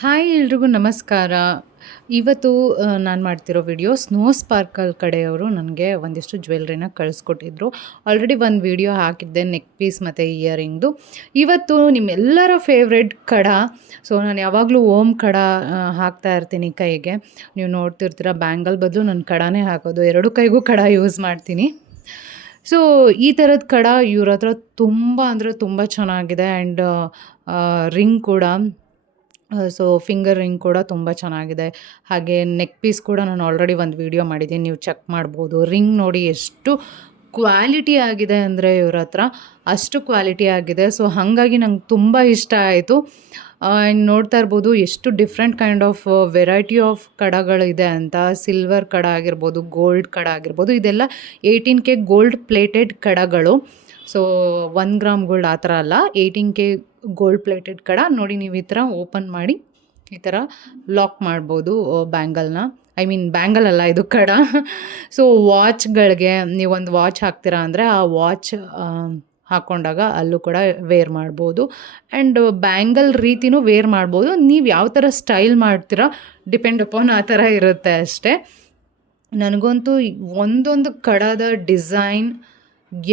Hi ಎಲ್ರಿಗೂ ನಮಸ್ಕಾರ. ಇವತ್ತು ನಾನು ಮಾಡ್ತಿರೋ ವಿಡಿಯೋ ಸ್ನೋ ಸ್ಪಾರ್ಕಲ್ ಕಡೆಯವರು ನನಗೆ ಒಂದಿಷ್ಟು ಜ್ಯುವೆಲ್ರಿನ ಕಳಿಸ್ಕೊಟ್ಟಿದ್ರು. ಆಲ್ರೆಡಿ ಒಂದು ವಿಡಿಯೋ ಹಾಕಿದ್ದೆ ನೆಕ್ ಪೀಸ್ ಮತ್ತು ಇಯರಿಂಗ್ದು. ಇವತ್ತು ನಿಮ್ಮೆಲ್ಲರ ಫೇವ್ರೆಟ್ ಕಡ. ಸೊ ನಾನು ಯಾವಾಗಲೂ ಓಮ್ ಕಡ ಹಾಕ್ತಾ ಇರ್ತೀನಿ ಕೈಗೆ. ನೀವು ನೋಡ್ತಿರ್ತೀರ ಬ್ಯಾಂಗಲ್ ಬದಲು ನಾನು ಕಡಾನೇ ಹಾಕೋದು, ಎರಡು ಕೈಗೂ ಕಡ ಯೂಸ್ ಮಾಡ್ತೀನಿ. ಸೊ ಈ ಥರದ ಕಡ ಇವ್ರ ಹತ್ರ ತುಂಬ ಅಂದರೆ ತುಂಬ ಚೆನ್ನಾಗಿದೆ. ಆ್ಯಂಡ್ ರಿಂಗ್ ಕೂಡ, ಸೊ ಫಿಂಗರ್ ರಿಂಗ್ ಕೂಡ ತುಂಬ ಚೆನ್ನಾಗಿದೆ. ಹಾಗೆ ನೆಕ್ ಪೀಸ್ ಕೂಡ ನಾನು ಆಲ್ರೆಡಿ ಒಂದು ವಿಡಿಯೋ ಮಾಡಿದ್ದೀನಿ, ನೀವು ಚೆಕ್ ಮಾಡ್ಬೋದು. ರಿಂಗ್ ನೋಡಿ ಎಷ್ಟು ಕ್ವಾಲಿಟಿ ಆಗಿದೆ ಅಂದರೆ ಇವ್ರ ಹತ್ರ ಅಷ್ಟು ಕ್ವಾಲಿಟಿ ಆಗಿದೆ. ಸೊ ಹಾಗಾಗಿ ನಂಗೆ ತುಂಬ ಇಷ್ಟ ಆಯಿತು. ಆ್ಯಂಡ್ ನೋಡ್ತಾ ಇರ್ಬೋದು ಎಷ್ಟು different kind of variety of ಕಡಗಳಿದೆ ಅಂತ. ಸಿಲ್ವರ್ ಕಡ ಆಗಿರ್ಬೋದು, ಗೋಲ್ಡ್ ಕಡ ಆಗಿರ್ಬೋದು, ಇದೆಲ್ಲ 18K ಗೋಲ್ಡ್ ಪ್ಲೇಟೆಡ್ ಕಡಗಳು. ಸೊ 1 ಗ್ರಾಮ್ ಗೋಲ್ಡ್ ಆ ಥರ ಅಲ್ಲ, 18K ಗೋಲ್ಡ್ ಪ್ಲೇಟೆಡ್ ಕಡ. ನೋಡಿ ನೀವು ಈ ಥರ ಓಪನ್ ಮಾಡಿ ಈ ಥರ ಲಾಕ್ ಮಾಡ್ಬೋದು ಬ್ಯಾಂಗಲ್ನ. ಐ ಮೀನ್ ಬ್ಯಾಂಗಲ್ ಅಲ್ಲ, ಇದು ಕಡ. ಸೊ ವಾಚ್ಗಳಿಗೆ ನೀವೊಂದು ವಾಚ್ ಹಾಕ್ತೀರಾ ಅಂದರೆ ಆ ವಾಚ್ ಹಾಕ್ಕೊಂಡಾಗ ಅಲ್ಲೂ ಕೂಡ ವೇರ್ ಮಾಡ್ಬೋದು. ಆ್ಯಂಡ್ ಬ್ಯಾಂಗಲ್ ರೀತಿಯೂ ವೇರ್ ಮಾಡ್ಬೋದು. ನೀವು ಯಾವ ಥರ ಸ್ಟೈಲ್ ಮಾಡ್ತೀರಾ ಡಿಪೆಂಡ್ ಅಪಾನ್ ಆ ಥರ ಇರುತ್ತೆ ಅಷ್ಟೇ. ನನಗಂತೂ ಒಂದೊಂದು ಕಡದ ಡಿಸೈನ್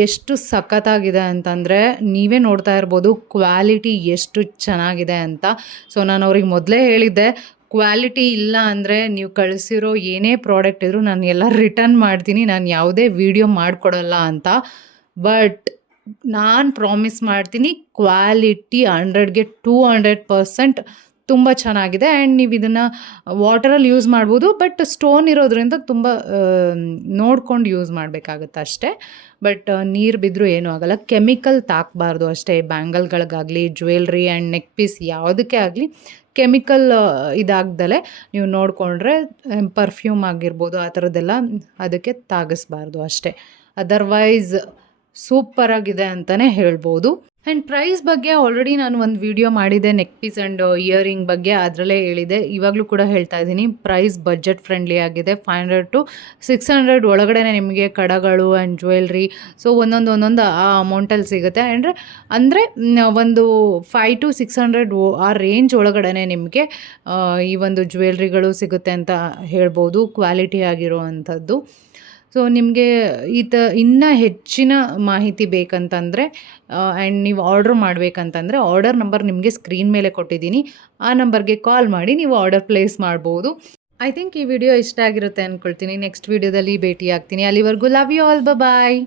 ಎಷ್ಟು ಸಖತ್ತಾಗಿದೆ ಅಂತಂದರೆ ನೀವೇ ನೋಡ್ತಾ ಇರ್ಬೋದು ಕ್ವಾಲಿಟಿ ಎಷ್ಟು ಚೆನ್ನಾಗಿದೆ ಅಂತ. ಸೊ ನಾನು ಅವ್ರಿಗೆ ಮೊದಲೇ ಹೇಳಿದ್ದೆ, ಕ್ವಾಲಿಟಿ ಇಲ್ಲ ಅಂದರೆ ನೀವು ಕಳಿಸಿರೋ ಏನೇ ಪ್ರಾಡಕ್ಟ್ ಇದ್ದರೂ ನಾನು ಎಲ್ಲ ರಿಟರ್ನ್ ಮಾಡ್ತೀನಿ, ನಾನು ಯಾವುದೇ ವಿಡಿಯೋ ಮಾಡಿಕೊಡಲ್ಲ ಅಂತ. ಬಟ್ ನಾನು ಪ್ರಾಮಿಸ್ ಮಾಡ್ತೀನಿ, ಕ್ವಾಲಿಟಿ 100ಗೆ 200% ತುಂಬ ಚೆನ್ನಾಗಿದೆ. ಆ್ಯಂಡ್ ನೀವು ಇದನ್ನು ವಾಟರಲ್ಲಿ ಯೂಸ್ ಮಾಡ್ಬೋದು. ಬಟ್ ಸ್ಟೋನ್ ಇರೋದ್ರಿಂದ ತುಂಬ ನೋಡ್ಕೊಂಡು ಯೂಸ್ ಮಾಡಬೇಕಾಗುತ್ತೆ ಅಷ್ಟೇ. ಬಟ್ ನೀರು ಬಿದ್ದರೂ ಏನೂ ಆಗೋಲ್ಲ. ಕೆಮಿಕಲ್ ತಾಕಬಾರ್ದು ಅಷ್ಟೇ. ಬ್ಯಾಂಗಲ್ಗಳಿಗಾಗಲಿ, ಜ್ಯುವೆಲ್ರಿ ಆ್ಯಂಡ್ ನೆಕ್ ಪೀಸ್ ಯಾವುದಕ್ಕೆ ಆಗಲಿ ಕೆಮಿಕಲ್ ಇದಾಗ್ದಲೇ ನೀವು ನೋಡಿಕೊಂಡ್ರೆ, ಪರ್ಫ್ಯೂಮ್ ಆಗಿರ್ಬೋದು ಆ ಥರದ್ದೆಲ್ಲ ಅದಕ್ಕೆ ತಾಗಿಸ್ಬಾರ್ದು ಅಷ್ಟೇ. ಅದರ್ವೈಸ್ ಸೂಪರಾಗಿದೆ ಅಂತಲೇ ಹೇಳ್ಬೋದು. ಆ್ಯಂಡ್ ಪ್ರೈಸ್ ಬಗ್ಗೆ ಆಲ್ರೆಡಿ ನಾನು ಒಂದು ವಿಡಿಯೋ ಮಾಡಿದ್ದೆ ನೆಕ್ ಪೀಸ್ ಆ್ಯಂಡ್ ಇಯರಿಂಗ್ ಬಗ್ಗೆ, ಅದರಲ್ಲೇ ಹೇಳಿದೆ. ಇವಾಗಲೂ ಕೂಡ ಹೇಳ್ತಾ ಇದ್ದೀನಿ, ಪ್ರೈಸ್ ಬಜೆಟ್ ಫ್ರೆಂಡ್ಲಿ ಆಗಿದೆ. 500 to 600 ಒಳಗಡೆ ನಿಮಗೆ ಕಡಗಳು ಆ್ಯಂಡ್ ಜ್ಯುವೆಲ್ರಿ ಸೊ ಒಂದೊಂದು ಆ ಅಮೌಂಟಲ್ಲಿ ಸಿಗುತ್ತೆ. ಅಂದರೆ ಒಂದು 500 to 600 ಆ ರೇಂಜ್ ಒಳಗಡೆ ನಿಮಗೆ ಈ ಒಂದು ಜ್ಯುವೆಲ್ರಿಗಳು ಸಿಗುತ್ತೆ ಅಂತ ಹೇಳ್ಬೋದು, ಕ್ವಾಲಿಟಿ ಆಗಿರುವಂಥದ್ದು. ಸೊ ನಿಮಗೆ ಇನ್ನೂ ಹೆಚ್ಚಿನ ಮಾಹಿತಿ ಬೇಕಂತಂದರೆ ಆ್ಯಂಡ್ ನೀವು ಆರ್ಡ್ರ್ ಮಾಡಬೇಕಂತಂದರೆ ಆರ್ಡರ್ ನಂಬರ್ ನಿಮಗೆ ಸ್ಕ್ರೀನ್ ಮೇಲೆ ಕೊಟ್ಟಿದ್ದೀನಿ. ಆ ನಂಬರ್ಗೆ ಕಾಲ್ ಮಾಡಿ ನೀವು ಆರ್ಡರ್ ಪ್ಲೇಸ್ ಮಾಡ್ಬೋದು. ಐ ಥಿಂಕ್ ಈ ವಿಡಿಯೋ ಇಷ್ಟ ಆಗಿರುತ್ತೆ ಅಂದ್ಕೊಳ್ತೀನಿ. ನೆಕ್ಸ್ಟ್ ವಿಡಿಯೋದಲ್ಲಿ ಭೇಟಿ ಆಗ್ತೀನಿ. ಅಲ್ಲಿವರೆಗೂ ಲವ್ ಯು ಆಲ್, ಬಾಯ್.